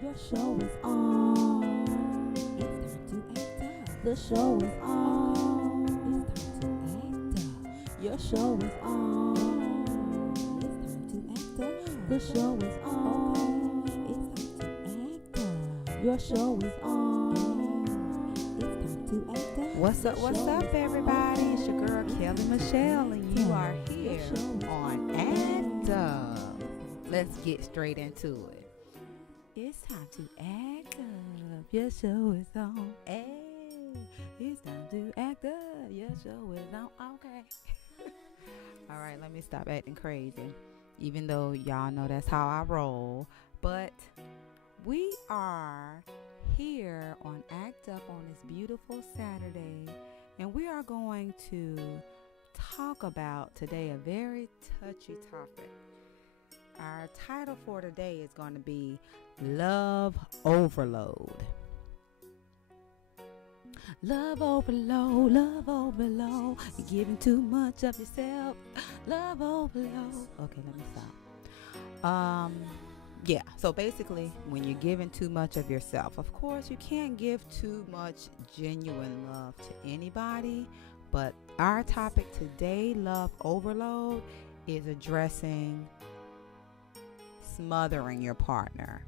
Your show is on. It's time to act up. The show is on. It's time to act up. Your show is on. It's time to act up. The show is on. It's time to act up. Your show is on. It's time to act up. What's up, everybody? It's your girl, Kelly Michelle, and you are here on Act Up. Let's get straight into it. It's time to act up. Your show is on. Hey, it's time to act up. Your show is on. Okay. All right, let me stop acting crazy. Even though y'all know that's how I roll. But we are here on Act Up on this beautiful Saturday. And we are going to talk about today a very touchy topic. Our title for today is going to be Love Overload. Love overload, love overload. You're giving too much of yourself. Love overload. Okay, let me stop. Yeah, so basically, when you're giving too much of yourself, of course, you can't give too much genuine love to anybody. But our topic today, love overload, is addressing smothering your partner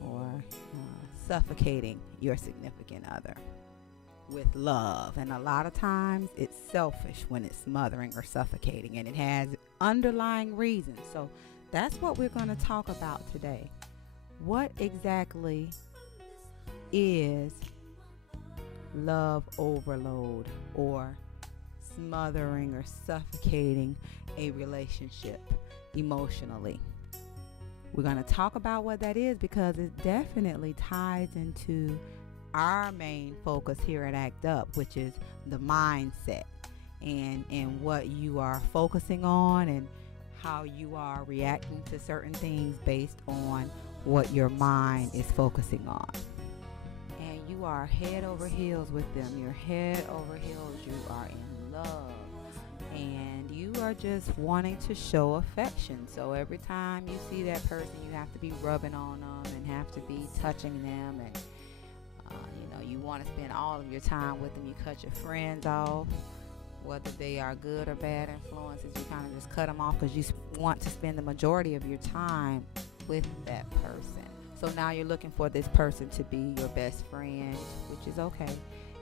or suffocating your significant other with love. And a lot of times it's selfish when it's smothering or suffocating, and it has underlying reasons. So that's what we're going to talk about today. What exactly is love overload or smothering or suffocating a relationship emotionally? We're going to talk about what that is because it definitely ties into our main focus here at Act Up, which is the mindset and what you are focusing on and how you are reacting to certain things based on what your mind is focusing on. And you are head over heels with them. You're head over heels. You are in love. And you are just wanting to show affection. So every time you see that person, you have to be rubbing on them and have to be touching them. And, you want to spend all of your time with them. You cut your friends off. Whether they are good or bad influences, you kind of just cut them off because you want to spend the majority of your time with that person. So now you're looking for this person to be your best friend, which is okay.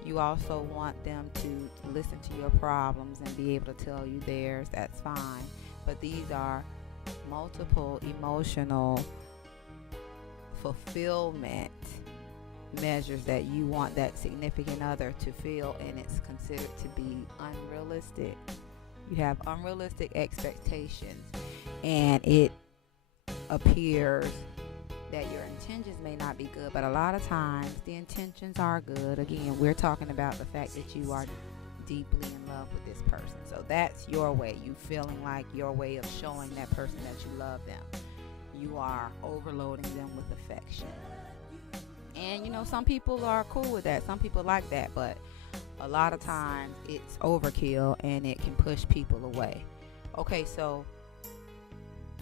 You also want them to listen to your problems and be able to tell you theirs. That's fine. But these are multiple emotional fulfillment measures that you want that significant other to feel, and it's considered to be unrealistic. You have unrealistic expectations, and it appears that your intentions may not be good, but a lot of times the intentions are good. Again, we're talking about the fact that you are deeply in love with this person. So that's your way. You feeling like your way of showing that person that you love them. You are overloading them with affection. And some people are cool with that. Some people like that, but a lot of times it's overkill and it can push people away. Okay, so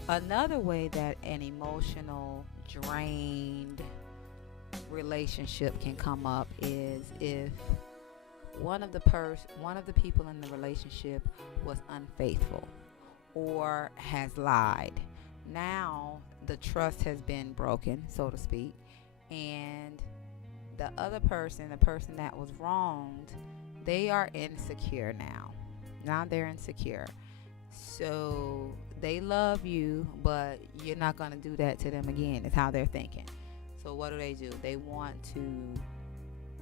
another way that an emotional drained relationship can come up is if one of the people in the relationship was unfaithful or has lied. Now the trust has been broken, so to speak, and the other person, the person that was wronged, they are insecure now. Now they're insecure. So they love you, but you're not going to do that to them again, is how they're thinking. So what do? They want to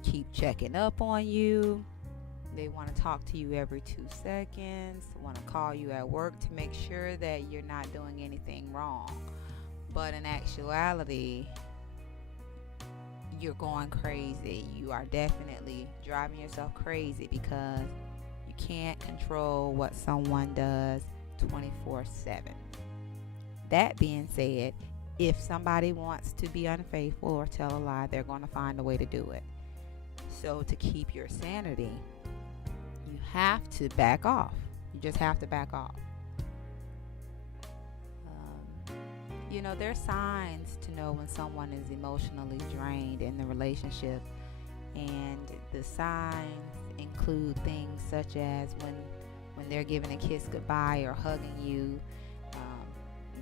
keep checking up on you. They want to talk to you every 2 seconds, want to call you at work to make sure that you're not doing anything wrong. But in actuality, you're going crazy. You are definitely driving yourself crazy because you can't control what someone does 24/7. That being said, if somebody wants to be unfaithful or tell a lie, they're going to find a way to do it. So to keep your sanity, you have to back off. You just have to back off. You know, there's signs to know when someone is emotionally drained in the relationship, and the signs include things such as when they're giving a kiss goodbye or hugging you.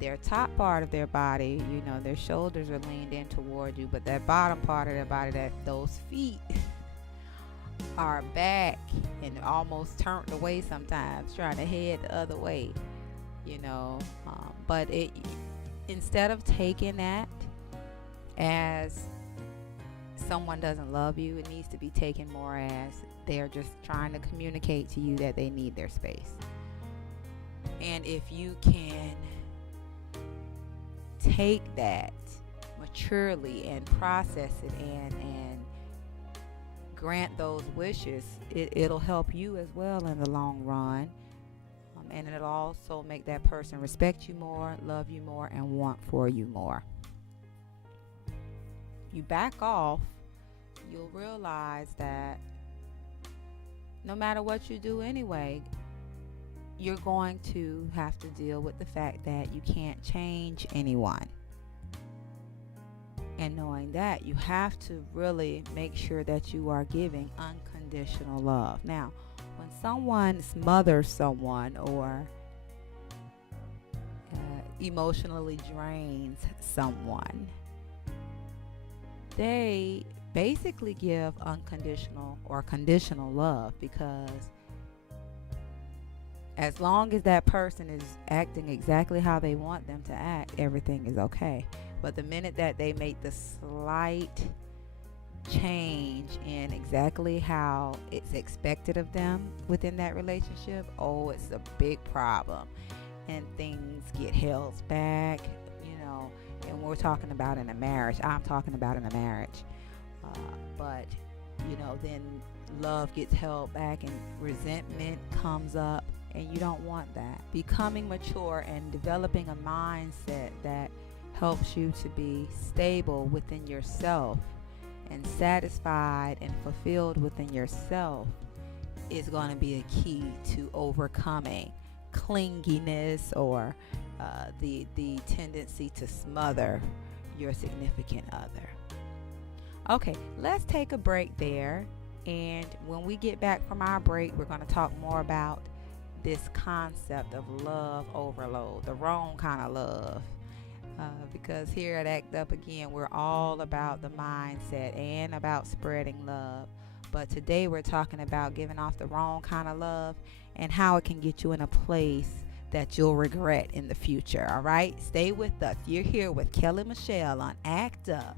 Their top part of their body, you know, their shoulders are leaned in toward you, but that bottom part of their body, that those feet are back and almost turned away sometimes, trying to head the other way, you know. But instead of taking that as someone doesn't love you, it needs to be taken more as they're just trying to communicate to you that they need their space. And if you can take that maturely and process it and grant those wishes, it'll help you as well in the long run. And it'll also make that person respect you more, love you more, and want for you more. You back off, you'll realize that no matter what you do anyway, you're going to have to deal with the fact that you can't change anyone. And knowing that, you have to really make sure that you are giving unconditional love. Now, when someone smothers someone or emotionally drains someone, they basically give unconditional or conditional love, because as long as that person is acting exactly how they want them to act, everything is okay. But the minute that they make the slight change in exactly how it's expected of them within that relationship, oh, it's a big problem. And things get held back, you know. And we're talking about in a marriage. I'm talking about in a marriage. But, you know, then love gets held back and resentment comes up. And you don't want that. Becoming mature and developing a mindset that helps you to be stable within yourself and satisfied and fulfilled within yourself is going to be a key to overcoming clinginess or the tendency to smother your significant other. Okay, let's take a break there. And when we get back from our break, we're going to talk more about this concept of love overload, the wrong kind of love. Because here at Act Up Again, we're all about the mindset and about spreading love. But today we're talking about giving off the wrong kind of love and how it can get you in a place that you'll regret in the future. All right? Stay with us. You're here with Kelly Michelle on Act Up.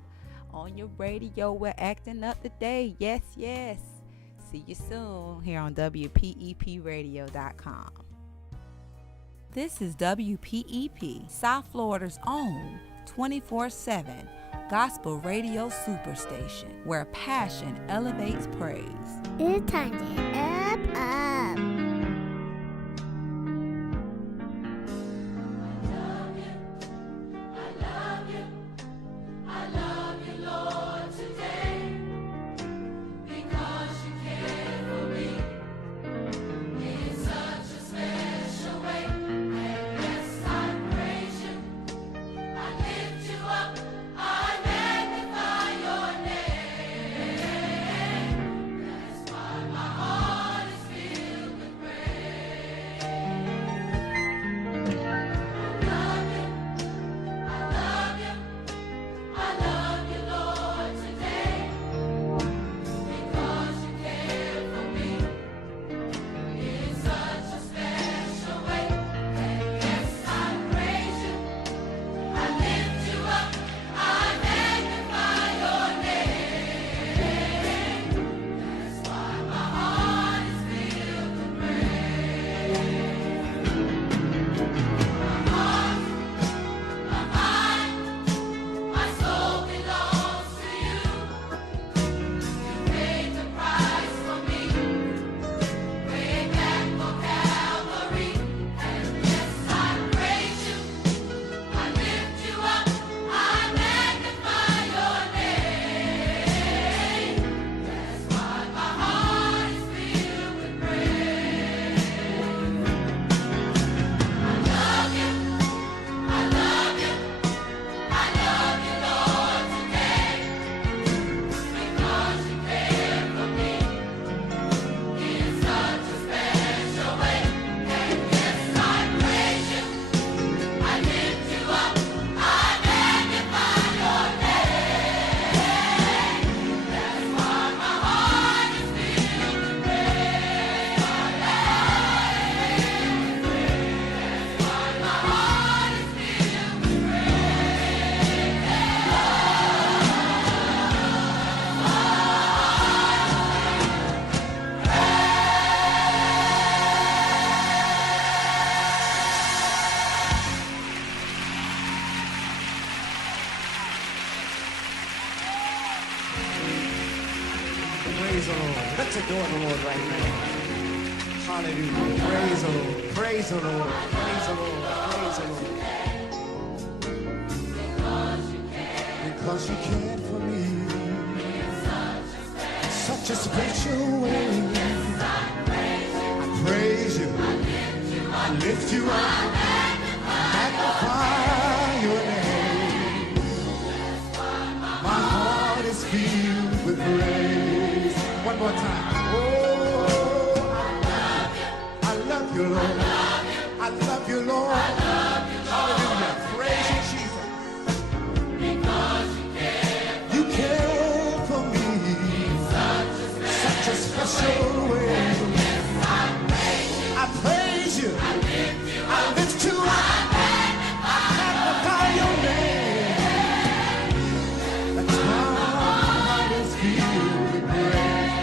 On your radio, we're acting up today. Yes, yes. See you soon here on WPEPradio.com. This is WPEP, South Florida's own 24/7 gospel radio superstation, where passion elevates praise. It's time to up. My heart Praise the Lord. Let's adore the Lord right now. Hallelujah. Praise the Lord. Praise the Lord. Praise the Lord. Praise the Lord. Because you cared for me in such a special way. I praise you. I lift you up. Magnify your name. My heart is filled with praise. One more time. Oh, I love you, Lord. I love you, Lord. Hallelujah. Praise you, Jesus. You care for me in such a special way. I praise you. I lift you up. I magnify your name. That's why my heart is filled with praise.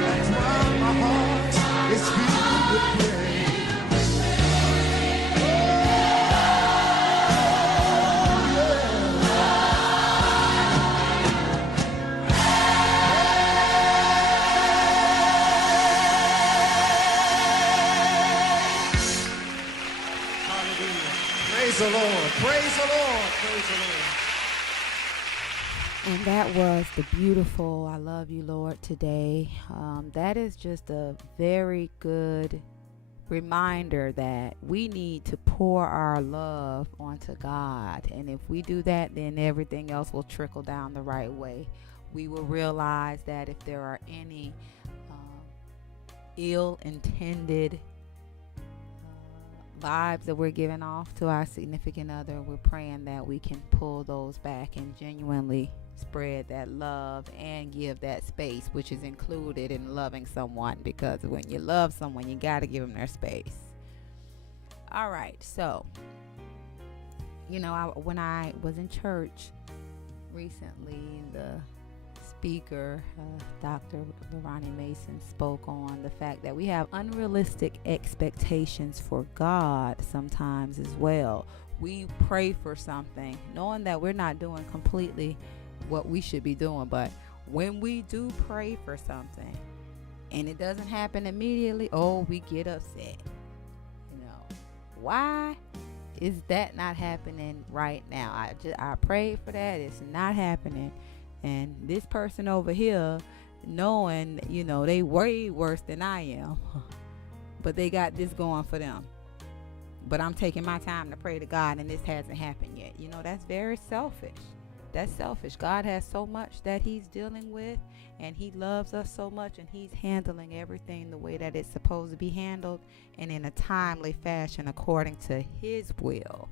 That's why my heart is filled with praise. Praise the Lord. Praise the Lord. Praise the Lord. And that was the beautiful I Love You, Lord, today. That is just a very good reminder that we need to pour our love onto God. And if we do that, then everything else will trickle down the right way. We will realize that if there are any ill-intended vibes that we're giving off to our significant other, we're praying that we can pull those back and genuinely spread that love and give that space, which is included in loving someone, because when you love someone, you got to give them their space. All right, so when I was in church recently, the speaker, Dr. Ronnie Mason, spoke on the fact that we have unrealistic expectations for God sometimes as well. We pray for something knowing that we're not doing completely what we should be doing, but when we do pray for something and it doesn't happen immediately, we get upset. Why is that not happening right now? I prayed for that, it's not happening. And this person over here, knowing, they way worse than I am, but they got this going for them. But I'm taking my time to pray to God and this hasn't happened yet. That's very selfish. That's selfish. God has so much that he's dealing with, and he loves us so much, and he's handling everything the way that it's supposed to be handled and in a timely fashion according to his will.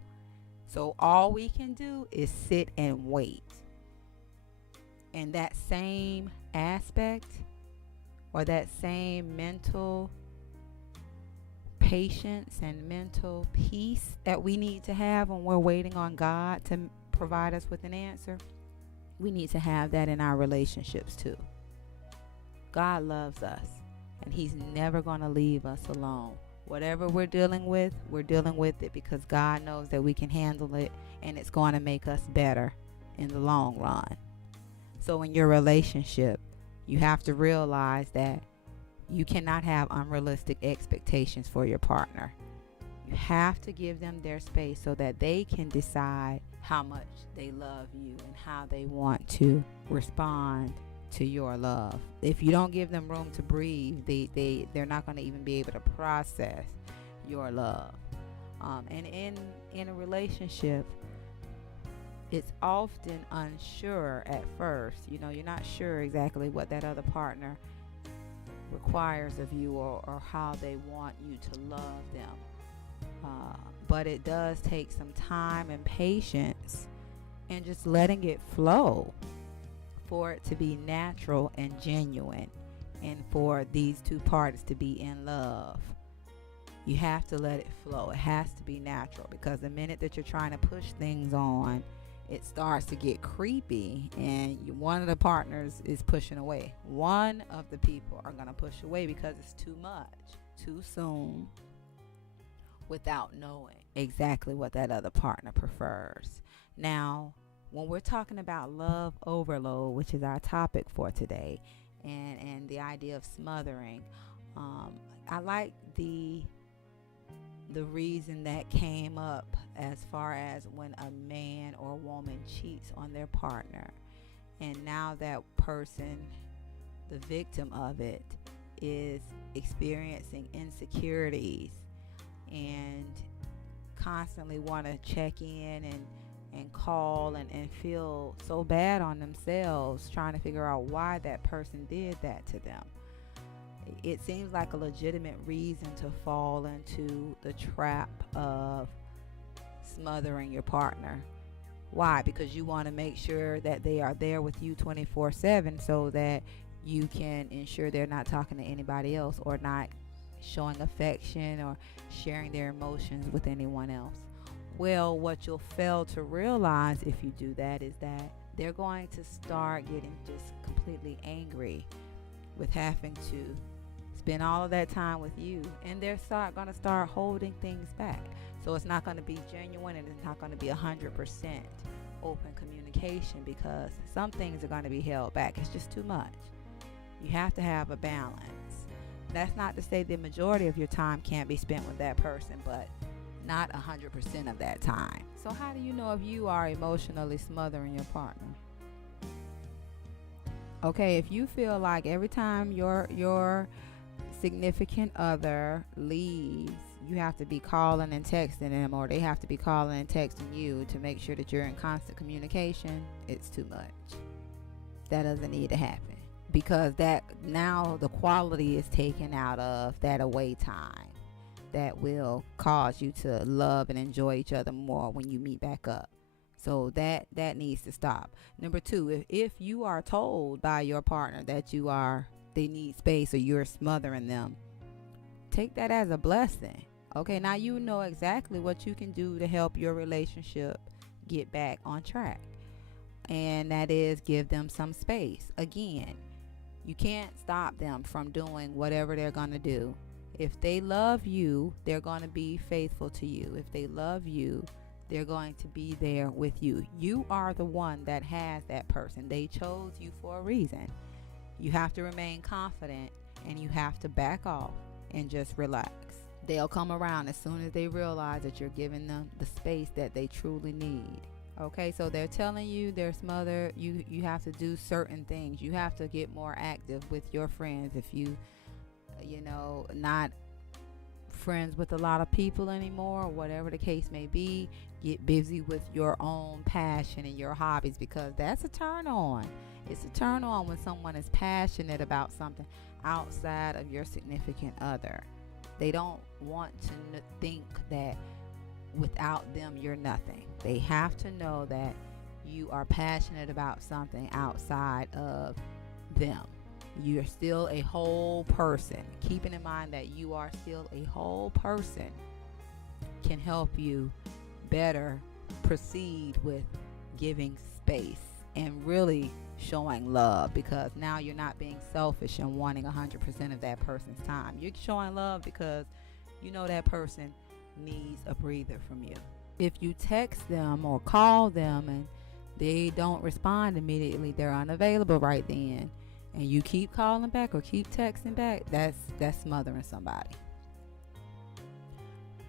So all we can do is sit and wait. And that same aspect, or that same mental patience and mental peace that we need to have when we're waiting on God to provide us with an answer, we need to have that in our relationships too. God loves us, and he's never going to leave us alone. Whatever we're dealing with it because God knows that we can handle it, and it's going to make us better in the long run. So in your relationship, you have to realize that you cannot have unrealistic expectations for your partner. You have to give them their space so that they can decide how much they love you and how they want to respond to your love. If you don't give them room to breathe, they're not going to even be able to process your love. And in a relationship, it's often unsure at first. You're not sure exactly what that other partner requires of you or how they want you to love them. But it does take some time and patience and just letting it flow for it to be natural and genuine, and for these two parties to be in love. You have to let it flow. It has to be natural, because the minute that you're trying to push things on, it starts to get creepy, and one of the partners is pushing away. One of the people are going to push away because it's too much, too soon, without knowing exactly what that other partner prefers. Now, when we're talking about love overload, which is our topic for today, and the idea of smothering, I like the reason that came up as far as when a man or woman cheats on their partner, and now that person, the victim of it, is experiencing insecurities and constantly want to check in and call and feel so bad on themselves, trying to figure out why that person did that to them. It seems like a legitimate reason to fall into the trap of smothering your partner. Why? Because you want to make sure that they are there with you 24/7, so that you can ensure they're not talking to anybody else, or not showing affection or sharing their emotions with anyone else. Well, what you'll fail to realize if you do that is that they're going to start getting just completely angry with having to spend all of that time with you, and they're going to start holding things back. So it's not going to be genuine, and it's not going to be 100% open communication, because some things are going to be held back. It's just too much. You have to have a balance. That's not to say the majority of your time can't be spent with that person, but not 100% of that time. So how do you know if you are emotionally smothering your partner? Okay, if you feel like every time your significant other leaves, you have to be calling and texting them, or they have to be calling and texting you to make sure that you're in constant communication, it's too much. That doesn't need to happen, because that now the quality is taken out of that away time that will cause you to love and enjoy each other more when you meet back up. So that needs to stop. Number two, if you are told by your partner that they need space, or you're smothering them, take that as a blessing. Okay, now you know exactly what you can do to help your relationship get back on track. And that is give them some space. Again, you can't stop them from doing whatever they're going to do. If they love you, they're going to be faithful to you. If they love you, they're going to be there with you. You are the one that has that person. They chose you for a reason. You have to remain confident, and you have to back off and just relax. They'll come around as soon as they realize that you're giving them the space that they truly need. Okay, so they're telling you they're smothered. You have to do certain things. You have to get more active with your friends. If you not friends with a lot of people anymore, or whatever the case may be, get busy with your own passion and your hobbies, because that's a turn on. It's a turn on when someone is passionate about something outside of your significant other. They don't want to think that without them you're nothing. They have to know that you are passionate about something outside of them. You're still a whole person. Keeping in mind that you are still a whole person can help you better proceed with giving space and really showing love, because now you're not being selfish and wanting 100% of that person's time. You're showing love because you know that person needs a breather from you. If you text them or call them and they don't respond immediately, they're unavailable right then, and you keep calling back or keep texting back, that's smothering somebody.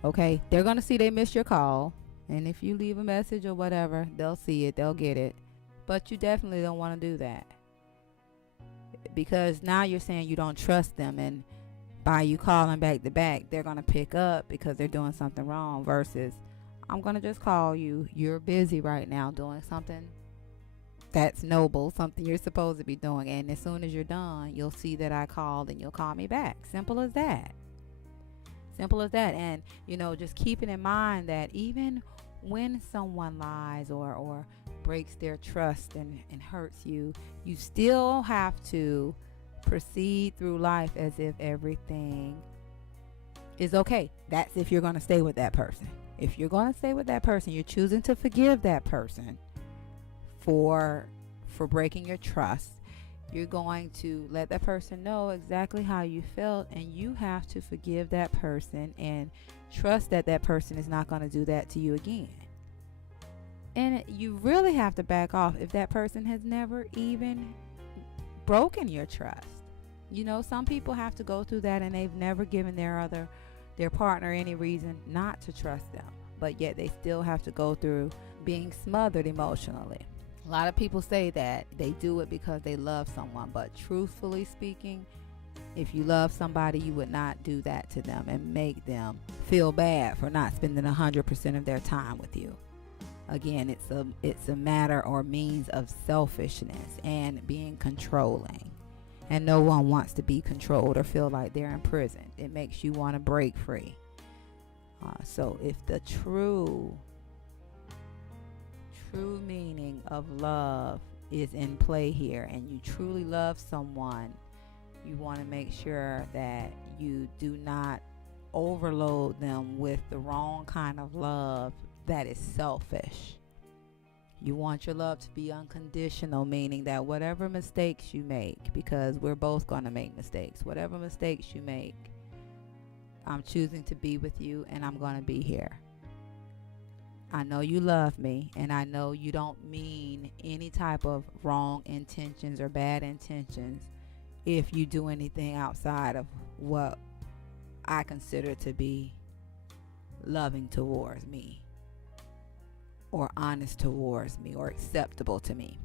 Okay, they're going to see they missed your call, and if you leave a message or whatever, they'll see it, they'll get it. But you definitely don't want to do that, because now you're saying you don't trust them, and by you calling back to back, they're going to pick up because they're doing something wrong, versus I'm going to just call you. You're busy right now doing something that's noble, something you're supposed to be doing, and as soon as you're done, you'll see that I called and you'll call me back. Simple as that. Simple as that. And just keeping in mind that even when someone lies or breaks their trust and hurts you, you still have to proceed through life as if everything is okay. That's if you're going to stay with that person. If you're going to stay with that person, you're choosing to forgive that person for breaking your trust. You're going to let that person know exactly how you felt, and you have to forgive that person and trust that that person is not going to do that to you again. And you really have to back off if that person has never even broken your trust. You know, some people have to go through that and they've never given their partner any reason not to trust them, but yet they still have to go through being smothered emotionally. A lot of people say that they do it because they love someone, but truthfully speaking, if you love somebody, you would not do that to them and make them feel bad for not spending 100% of their time with you. Again, it's a matter or means of selfishness and being controlling. And no one wants to be controlled or feel like they're imprisoned. It makes you want to break free. So if the true meaning of love is in play here and you truly love someone, you want to make sure that you do not overload them with the wrong kind of love that is selfish. You want your love to be unconditional, meaning that whatever mistakes you make, because we're both going to make mistakes, whatever mistakes you make, I'm choosing to be with you and I'm going to be here. I know you love me and I know you don't mean any type of wrong intentions or bad intentions if you do anything outside of what I consider to be loving towards me, or honest towards me, or acceptable to me.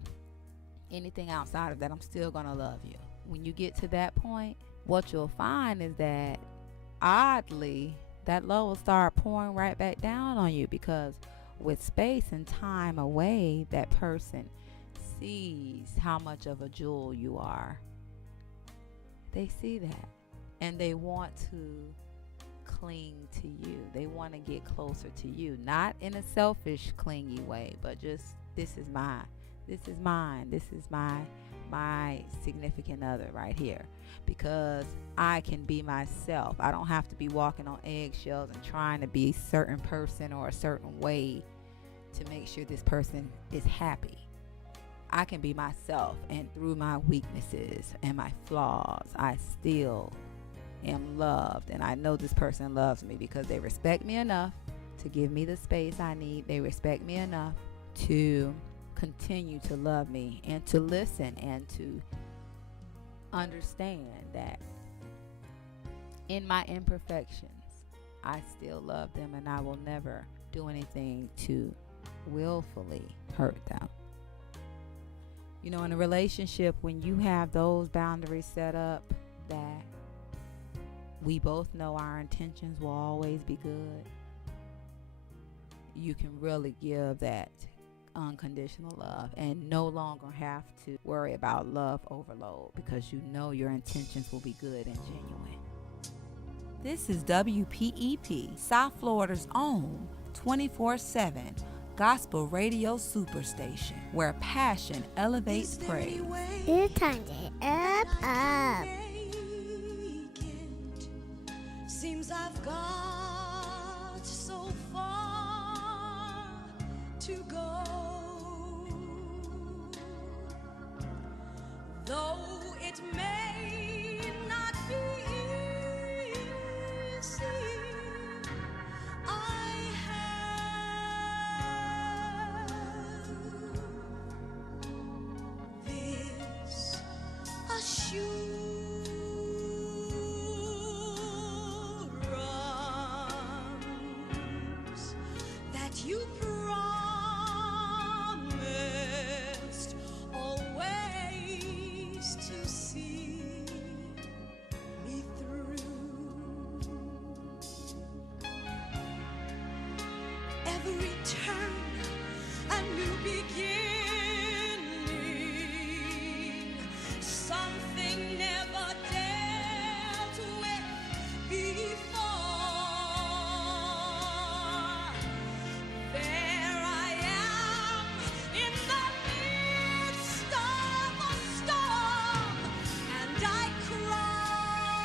Anything outside of that, I'm still going to love you. When you get to that point, what you'll find is that oddly, that love will start pouring right back down on you, because with space and time away, that person sees how much of a jewel you are. They see that and they want to cling to you. They want to get closer to you, not in a selfish, clingy way, but just, this is mine. This is mine. This is my significant other right here, because I can be myself. I don't have to be walking on eggshells and trying to be a certain person or a certain way to make sure this person is happy. I can be myself, and through my weaknesses and my flaws, I still am loved, and I know this person loves me because they respect me enough to give me the space I need. They respect me enough to continue to love me and to listen and to understand that in my imperfections, I still love them, and I will never do anything to willfully hurt them. You know, in a relationship, when you have those boundaries set up, that we both know our intentions will always be good, you can really give that unconditional love and no longer have to worry about love overload, because you know your intentions will be good and genuine. This is WPEP, South Florida's own 24/7 gospel radio superstation, where passion elevates praise. It's time to up. Seems I've got so far to go, though it may not be easy. I have this assurance that you promised always to see me through. Every turn a new beginning, something never dealt with before. There I am in the midst of a storm, and I cry,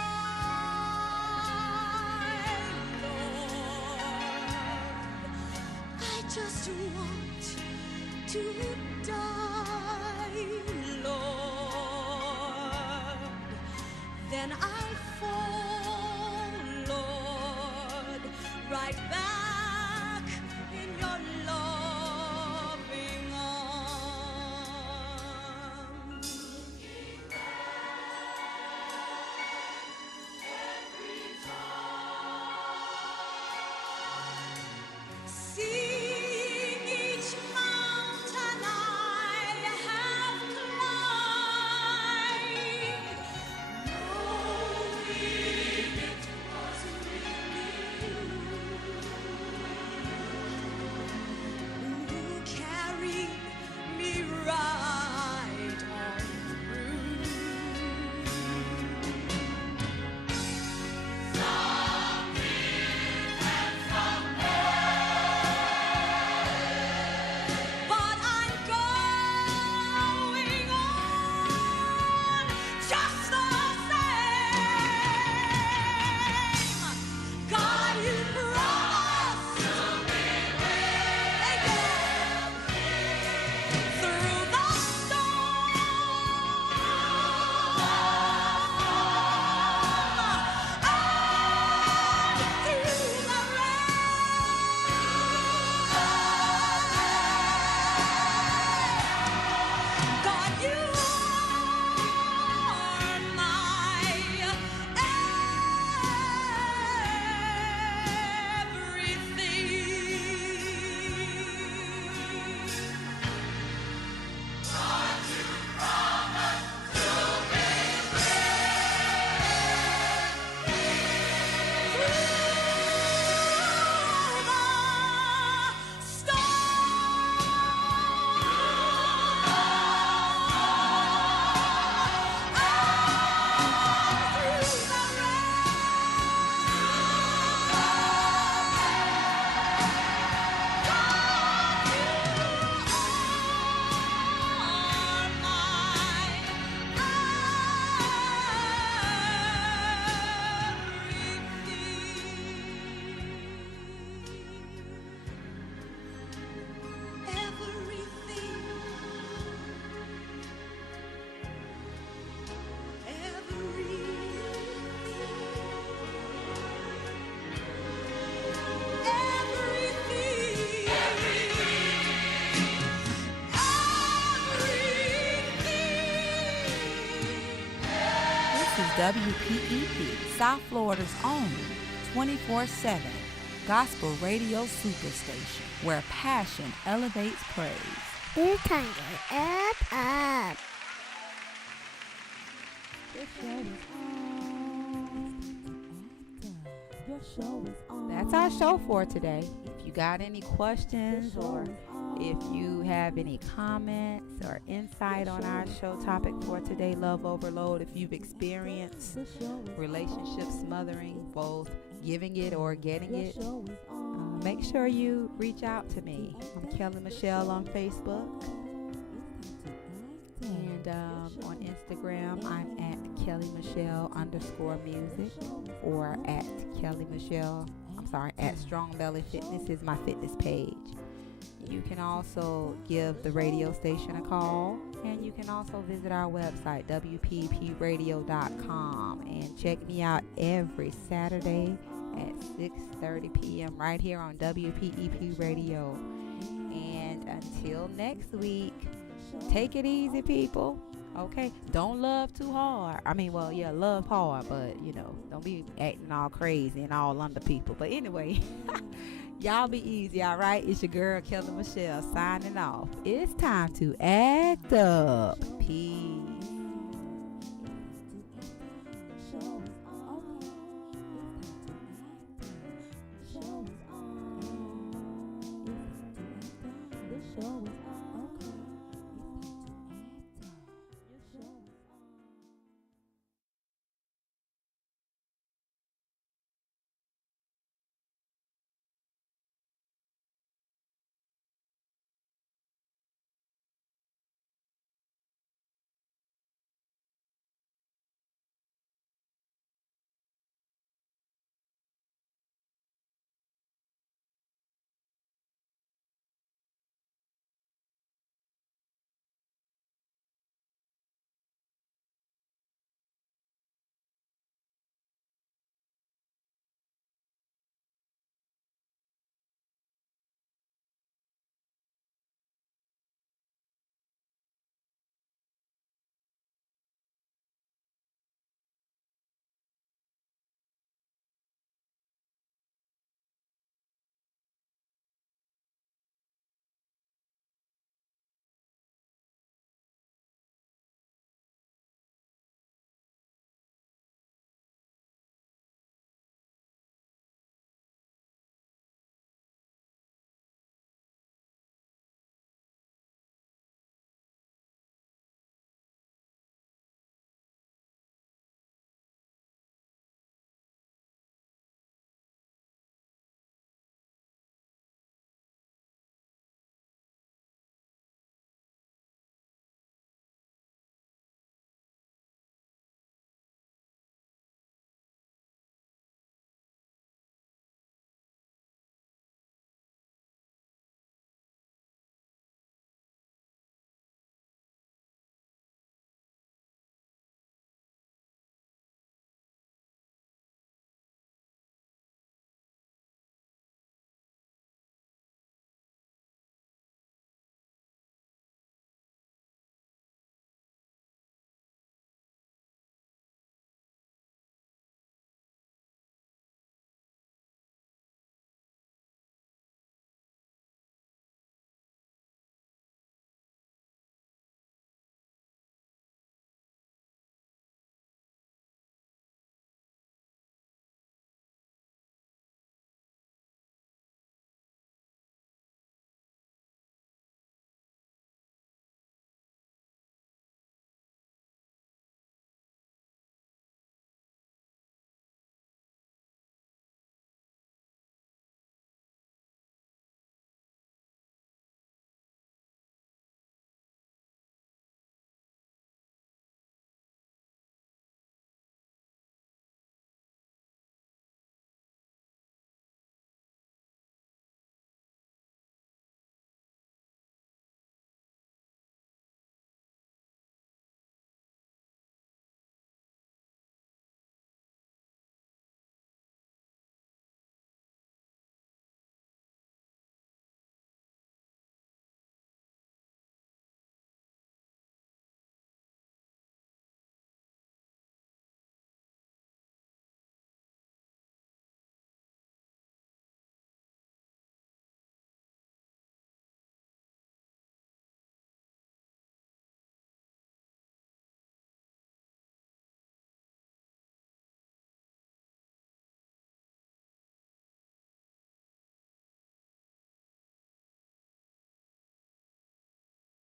Lord, I just want to die, Lord. Then I fall, Lord, right back in your loving WPEP, South Florida's own 24/7 gospel radio superstation, where passion elevates praise. It's time to up. That's our show for today. If you got any questions or if you have any comments or insight on our show topic for today, Love Overload, if you've experienced relationship smothering, both giving it or getting it, make sure you reach out to me. I'm Kelly Michelle on Facebook. And on Instagram, I'm at KellyMichelle_music or at at Strong Belly Fitness is my fitness page. You can also give the radio station a call, and you can also visit our website, WPPradio.com, and check me out every Saturday at 6:30 p.m. right here on WPEP Radio. And until next week, take it easy, people. Okay? Don't love too hard. Love hard, but, don't be acting all crazy and all under people. But anyway, y'all be easy, all right? It's your girl, Kelly Michelle, signing off. It's time to act up. Peace.